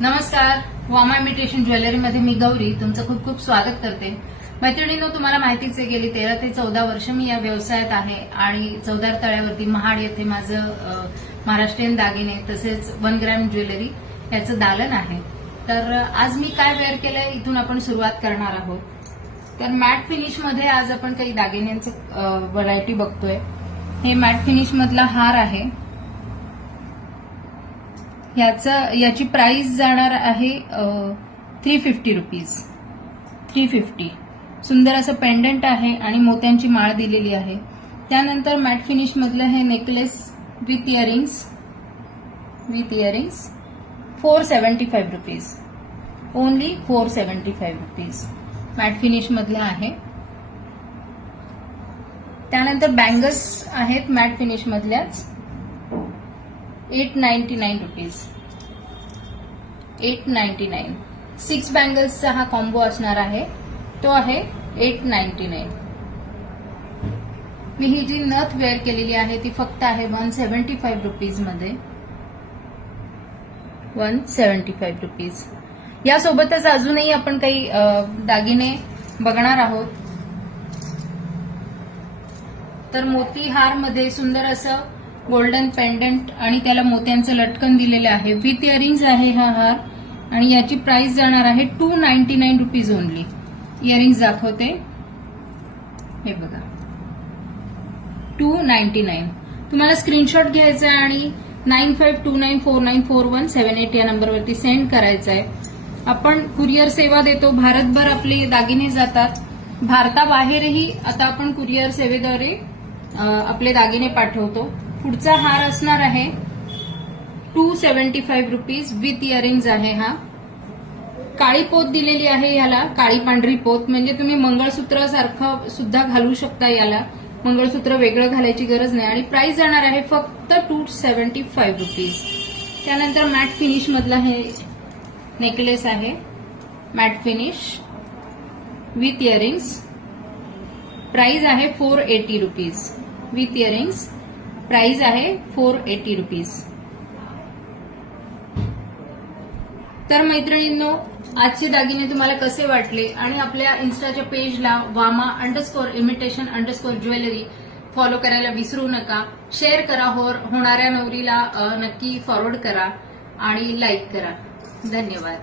नमस्कार, वामा इमिटेशन ज्वेलरीमध्ये मी गौरी तुमचं खूप खूप स्वागत करते। मैत्रिणींनो, तुम्हाला माहितीच आहे गेली 13 ते 14 वर्ष मी या व्यवसायात आहे आणि चौदार तळ्यावरती महाड येथे माझं महाराष्ट्रीयन दागिने तसेच 1 ग्रॅम ज्वेलरी याचं दालन आहे। तर आज मी काय वेअर केलंय इथून आपण सुरुवात करणार आहोत। तर मॅट फिनिश मध्ये आज आपण काही दागिन्यांचं व्हरायटी बघतोय। हे मॅट फिनिश मधला हार आहे। याची प्राइस जाणार आहे 350 रुपीज। 350 सुंदर असं पेंडंट आहे आणि मोत्यांची माळ दिलेली आहे। त्यानंतर मॅट फिनिश मधलं हे necklace with earrings 475 rupees. Only 475 rupees matte finish मधलं आहे। त्यानंतर बँगल्स आहेत मॅट फिनिश मधल्याच 899 रुपीज। 899 6 बँगल्सचा हा कॉम्बो असणार आहे, तो आहे 899। मी ही जी नथ वेअर केलेली आहे ती फक्त आहे 175 रुपीज मध्ये। 175 रुपीज। यासोबतच अजूनही आपण काही दागिने बघणार आहोत। तर मोती हार मध्ये सुंदर असं गोल्डन पेंडंट आणि त्याला मोत्यांचं लटकन दिलेलं आहे। विथ इयरिंग्स आहे हा हार आणि याची प्राइस जाणार आहे 299 रुपीज ओनली। इयरिंग्स दाखवते, हे बघा 299। तुम्हाला स्क्रीनशॉट घ्यायचा आहे आणि 9529494178 या नंबरवरती सेंड करायचा आहे। आपण कुरिअर सेवा देतो, भारतभर आपले दागिने जातात। भारताबाहेरही आता आपण कुरिअर सेवेद्वारे आपले दागिने पाठवतो। पुढचा हार असणार आहे 275 रुपीज विथ इयरिंग्स आहे। हा काळी पोत दिलेली आहे, याला काळी पांढरी पोत, म्हणजे तुम्ही मंगळसूत्र सारखं सुद्धा घालू शकता। याला मंगळसूत्र वेगळं घालायची गरज नाही आणि प्राइस जाणार आहे फक्त 275 रुपीज। त्यानंतर मॅट फिनिश मधला हे नेकलेस आहे, matte finish with earrings. Price आहे 480 रुपीज विथ इयरिंग्स। प्राइस आहे 480 रुपीज। तर मैत्रिणींनो, आजचे दागिने तुम्हाला कसे वाटले आणि आपल्या इन्स्टाच्या पेजला वामा_इमिटेशन_ज्वेलरी फॉलो करायला विसरू नका। शेअर करा, होणाऱ्या नवरीला नक्की फॉरवर्ड करा आणि लाईक करा। धन्यवाद।